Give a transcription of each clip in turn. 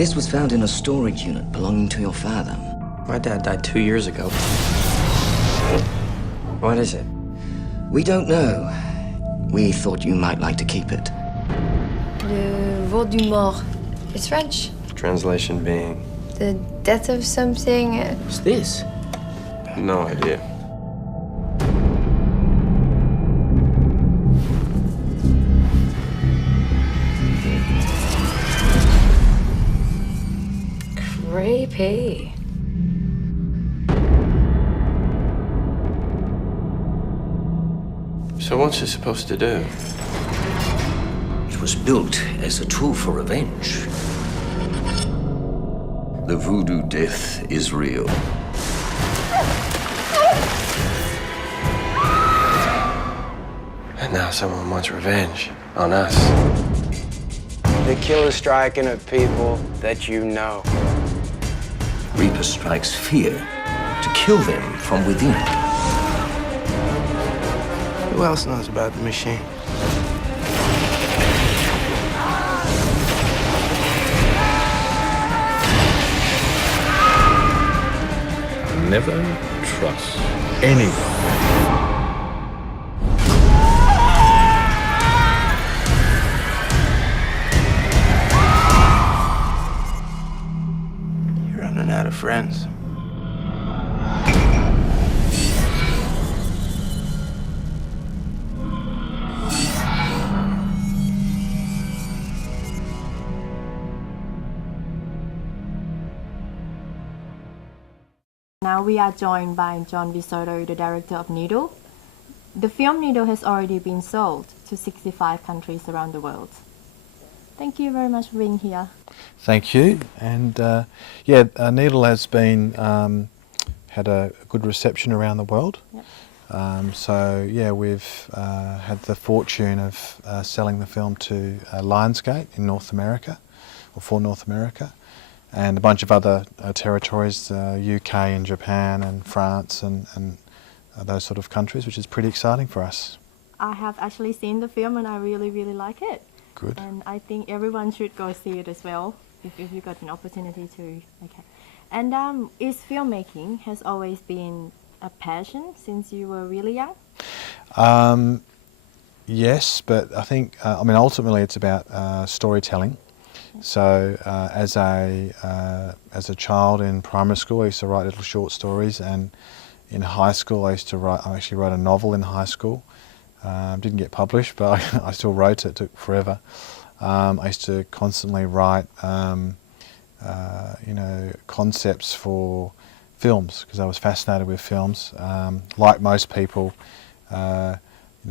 This was found in a storage unit belonging to your father. My dad died 2 years ago. What is it? We don't know. We thought you might like to keep it. Le vol du mort. It's French. Translation being? The death of something. What's this? No idea. Creepy. So what's it supposed to do? It was built as a tool for revenge. The voodoo death is real. And now someone wants revenge on us. The killer striking at people that you know. Reaper strikes fear to kill them from within. Who else knows about the machine? Never trust anyone. You're running out of friends. Now we are joined by John Soto, the director of Needle. The film Needle has already been sold to 65 countries around the world. Thank you very much for being here. Thank you. And Needle has been had a good reception around the world. Yep. We've had the fortune of selling the film to Lionsgate in North America, or for North America, and a bunch of other territories, UK and Japan and France and those sort of countries, which is pretty exciting for us. I have actually seen the film and I really, really like it. Good. And I think everyone should go see it as well, if you got an opportunity to. Okay. And is filmmaking has always been a passion since you were really young? Yes, but I think, ultimately it's about storytelling. So as a child in primary school, I used to write little short stories, and in high school I actually wrote a novel in high school. Didn't get published, but I still wrote it. It took forever. I used to constantly write, concepts for films, because I was fascinated with films. Like most people,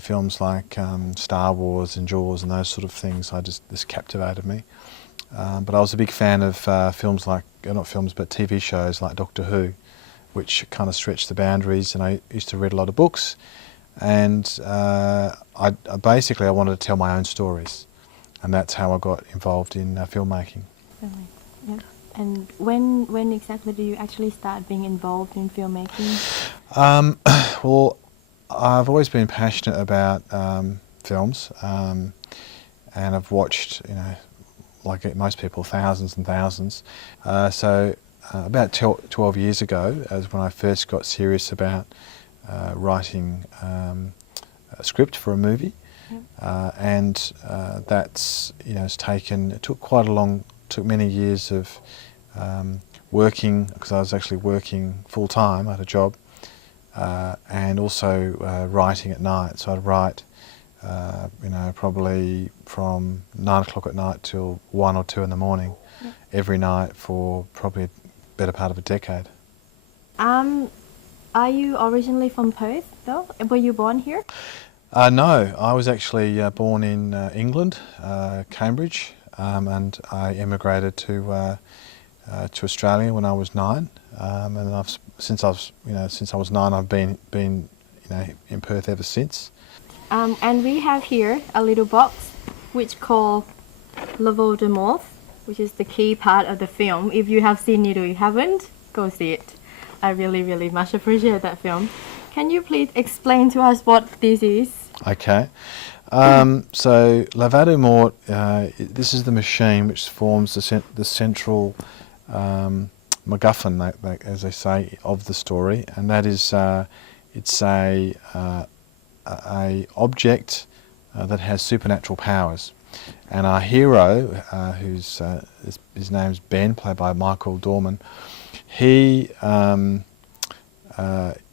films like Star Wars and Jaws and those sort of things, this captivated me. But I was a big fan of films like, not films, but TV shows like Doctor Who, which kind of stretched the boundaries, and I used to read a lot of books, and I wanted to tell my own stories, and that's how I got involved in filmmaking. Really? Yeah. And when exactly do you actually start being involved in filmmaking? Well, I've always been passionate about films, and I've watched, like most people, thousands and thousands. About 12 years ago is when I first got serious about writing a script for a movie. Yep. That's, it took many years of working, because I was actually working full time, I had a job, and also writing at night. So I'd write probably from 9 o'clock at night till 1 or 2 in the morning. Yep. Every night for probably a better part of a decade. Are you originally from Perth though? Were you born here? No, I was actually born in England, Cambridge, and I emigrated to Australia when I was 9, and since I was 9, I've been in Perth ever since. And we have here a little box which called Le Vol de Mort, which is the key part of the film. If you have seen it or you haven't, go see it. I really, really much appreciate that film. Can you please explain to us what this is? Okay. So Lavad Mort, this is the machine which forms the central MacGuffin, as they say, of the story, and that is it's a object that has supernatural powers. And our hero, his name's Ben, played by Michael Dorman, he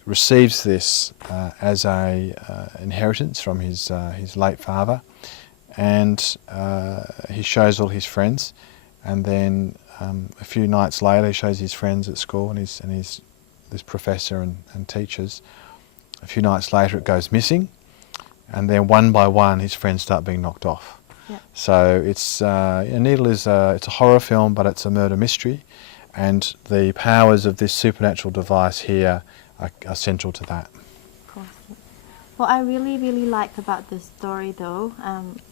receives this as a inheritance from his late father, and he shows all his friends, and then a few nights later he shows his friends at school and his this professor and teachers. A few nights later it goes missing, and then one by one his friends start being knocked off. Yeah. So it's Needle is it's a horror film, but it's a murder mystery, and the powers of this supernatural device here are central to that. Of course. What I really, really liked about the story, though,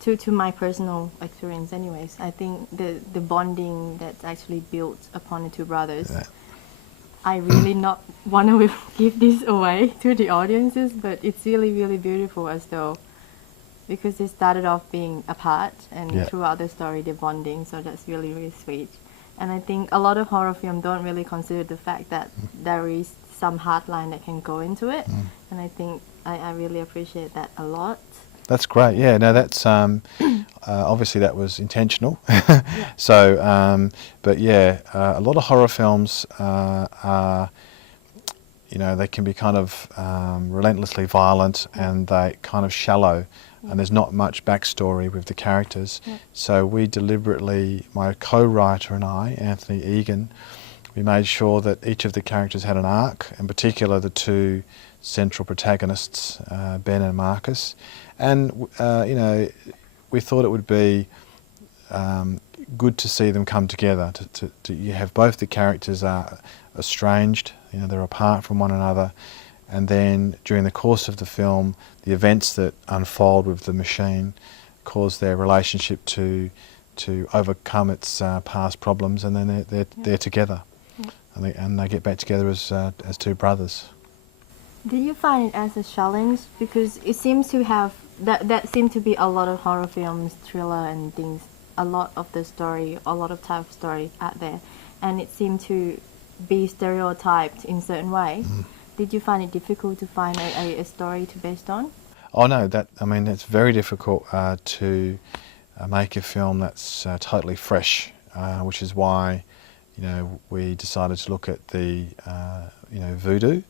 to my personal experience, anyways, I think the bonding that's actually built upon the two brothers. Yeah. I really not want to give this away to the audiences, but it's really, really beautiful as though, because they started off being apart, and Yeah. throughout the story they're bonding, so that's really, really sweet. And I think a lot of horror films don't really consider the fact that there is some hardline that can go into it, and I think I really appreciate that a lot. That's great. Yeah, no, that's obviously that was intentional. So, but yeah, a lot of horror films are, they can be kind of relentlessly violent, and they kind of shallow, and there's not much backstory with the characters. Yeah. So we deliberately, my co-writer and I, Anthony Egan, we made sure that each of the characters had an arc, in particular the two central protagonists, Ben and Marcus. And, we thought it would be good to see them come together. You have both the characters are estranged, they're apart from one another, and then during the course of the film, the events that unfold with the machine cause their relationship to overcome its past problems, and then they're together, and they get back together as two brothers. Did you find it as a challenge? Because it seems to have that seemed to be a lot of horror films, thriller and things, a lot of the story, a lot of type of story out there, and it seemed to be stereotyped in certain way. Did you find it difficult to find a story to based on? Oh no, it's very difficult to make a film that's totally fresh, which is why, we decided to look at the, voodoo,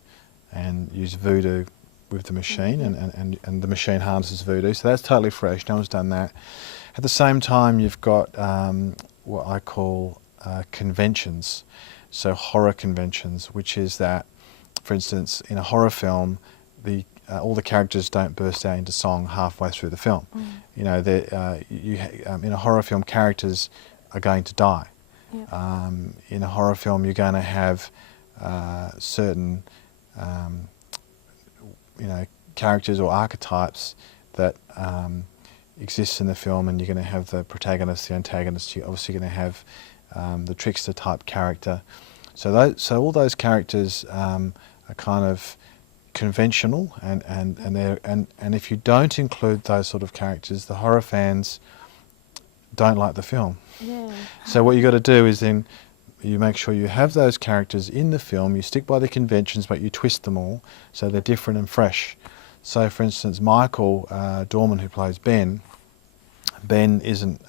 and use voodoo with the machine, and the machine harnesses voodoo, so that's totally fresh, no one's done that. At the same time, you've got what I call conventions, so horror conventions, which is that, for instance, in a horror film, all the characters don't burst out into song halfway through the film. In a horror film, characters are going to die. Yeah. In a horror film, you're going to have certain characters or archetypes that exist in the film, and you're going to have the protagonist, the antagonist. You're obviously going to have the trickster type character. So all those characters are kind of conventional, and if you don't include those sort of characters, the horror fans don't like the film. Yeah. So what you got to do is then you make sure you have those characters in the film, you stick by the conventions, but you twist them all so they're different and fresh. So for instance, Michael Dorman, who plays Ben isn't,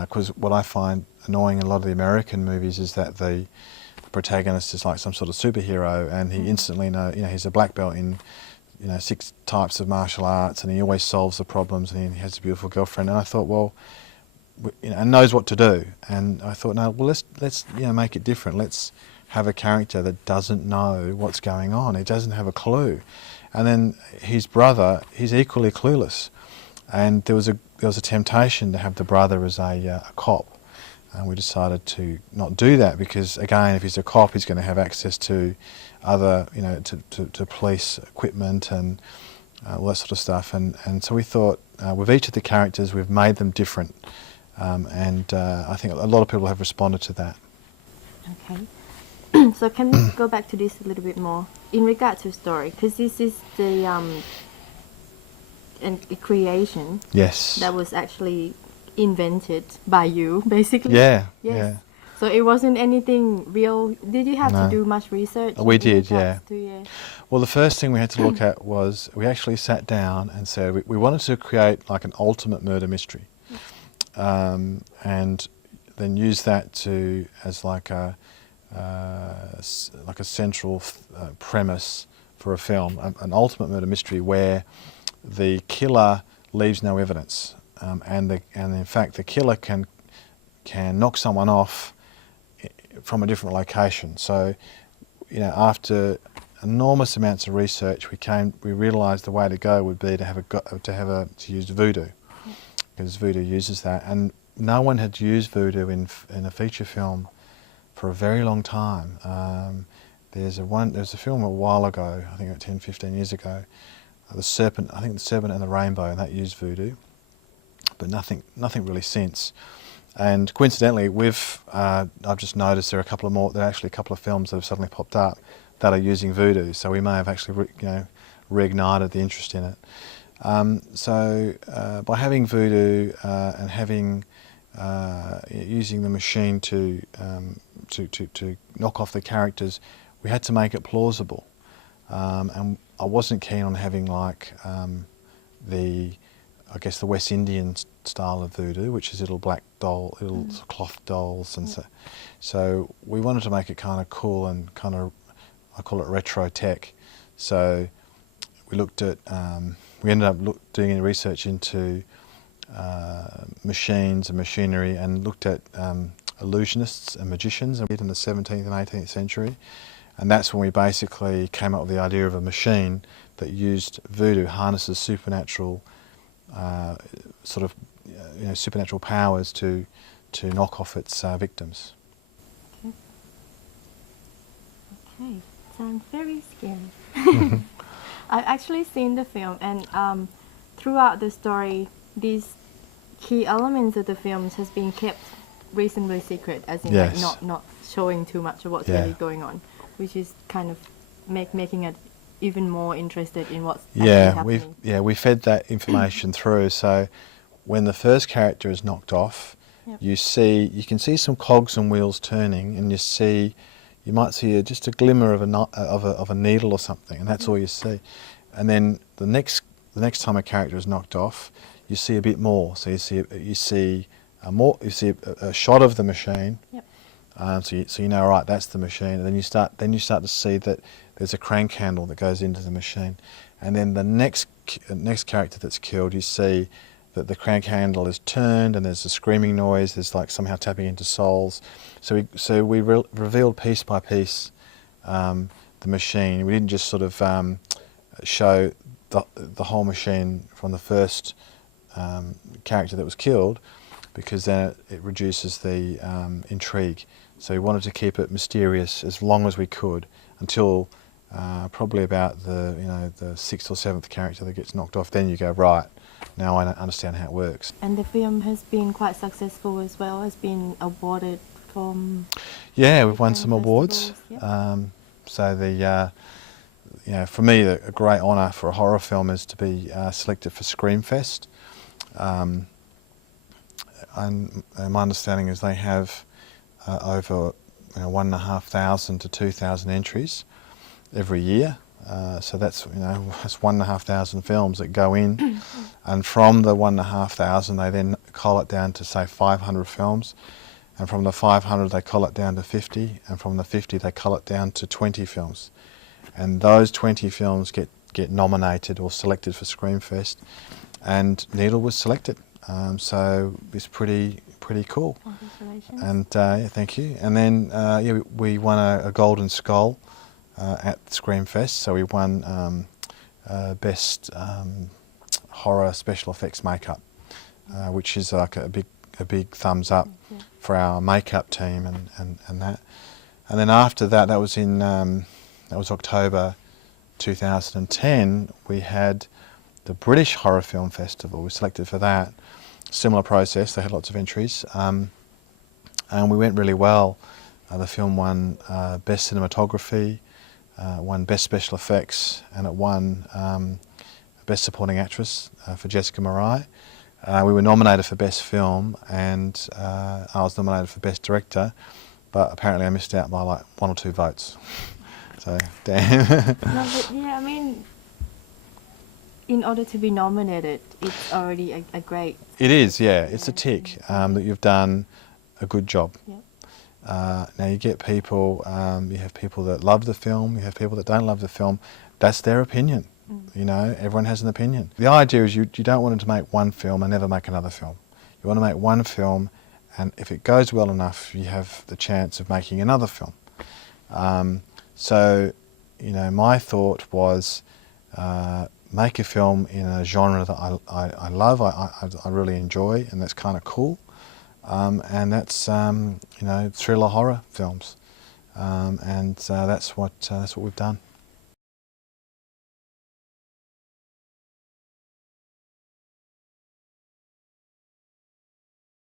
because what I find annoying in a lot of the American movies is that the protagonist is like some sort of superhero, and he instantly he's a black belt in 6 types of martial arts, and he always solves the problems, and he has a beautiful girlfriend. And I thought, well, and knows what to do. And I thought, no, well, let's make it different. Let's have a character that doesn't know what's going on. He doesn't have a clue. And then his brother, he's equally clueless. And there was a temptation to have the brother as a cop. And we decided to not do that because, again, if he's a cop, he's going to have access to other, to police equipment and all that sort of stuff. And so we thought, with each of the characters, we've made them different. I think a lot of people have responded to that. Okay. So can we go back to this a little bit more in regard to story? Because this is the a creation Yes. that was actually invented by you, basically. Yeah. Yes. Yeah. So it wasn't anything real. Did you have No. to do much research? We in did, yeah. regards to, yeah. Well, the first thing we had to look at was we actually sat down and said we wanted to create like an ultimate murder mystery, and then use that to as like a central premise for a film, an ultimate murder mystery where the killer leaves no evidence, and in fact the killer can knock someone off from a different location. So, you know, after enormous amounts of research, we realised the way to go would be to use voodoo, because voodoo uses that, and no one had used voodoo in a feature film for a very long time. There's a film a while ago, I think about 10, 15 years ago, The Serpent and the Rainbow, and that used voodoo, but nothing really since. And coincidentally, I've just noticed there are a couple of films that have suddenly popped up that are using voodoo, so we may have actually reignited the interest in it. So by having voodoo and having using the machine to knock off the characters, we had to make it plausible, and I wasn't keen on having like the West Indian style of voodoo, which is little cloth dolls, and so we wanted to make it kind of cool and kind of, I call it retro tech. So we looked at, we ended up doing any research into machines and machinery, and looked at illusionists and magicians in the 17th and 18th century, and that's when we basically came up with the idea of a machine that used voodoo, harnesses supernatural supernatural powers to knock off its victims. Okay, sounds very scary. I've actually seen the film, and throughout the story, these key elements of the films has been kept reasonably secret, as in Yes. like not showing too much of what's Yeah. really going on, which is kind of making it even more interested in what's Yeah, actually happening. we fed that information through. So when the first character is knocked off, Yep. you can see some cogs and wheels turning, and you might see just a glimmer of a needle or something, and that's all you see. And then the next time a character is knocked off, you see a bit more. So you see a shot of the machine. Yep. So you know, right, that's the machine, and then you start to see that there's a crank handle that goes into the machine, and then the next character that's killed, you see that the crank handle is turned, and there's a screaming noise. There's like somehow tapping into souls. So we revealed piece by piece the machine. We didn't just sort of show the whole machine from the first character that was killed, because then it reduces the intrigue. So we wanted to keep it mysterious as long as we could, until probably about the sixth or seventh character that gets knocked off. Then you go, right, now I understand how it works. And the film has been quite successful as well. Has been awarded from. Yeah, we've won different some awards. festivals, So for me, a great honour for a horror film is to be selected for Screamfest. And my understanding is they have over 1,500 to 2,000 entries every year. So that's 1,500 films that go in, and from the 1,500 they then cull it down to say 500 films, and from the 500 they cull it down to 50, and from the 50 they cull it down to 20 films, and those 20 films get nominated or selected for Screamfest, and Needle was selected. So it's pretty cool. Congratulations. And thank you. And then we won a Golden Skull at Screamfest. So we won best horror special effects makeup, which is like a big thumbs up for our makeup team and that. And then after that, that was October 2010. We had the British Horror Film Festival. We were selected for that. Similar process. They had lots of entries, and we went really well. The film won Best Cinematography, won Best Special Effects, and it won Best Supporting Actress for Jessica Marai. We were nominated for Best Film, and I was nominated for Best Director, but apparently I missed out by like 1 or 2 votes. So, damn. No, but yeah, I mean, in order to be nominated, it's already a great... It is, yeah. It's a tick that you've done a good job. Yeah. Now you get people, you have people that love the film, you have people that don't love the film. That's their opinion. You know, everyone has an opinion. The idea is you don't want to make one film and never make another film. You want to make one film, and if it goes well enough, you have the chance of making another film. So, you know, my thought was make a film in a genre that I love, I really enjoy, and that's kind of cool. And that's you know, thriller horror films, and that's what we've done.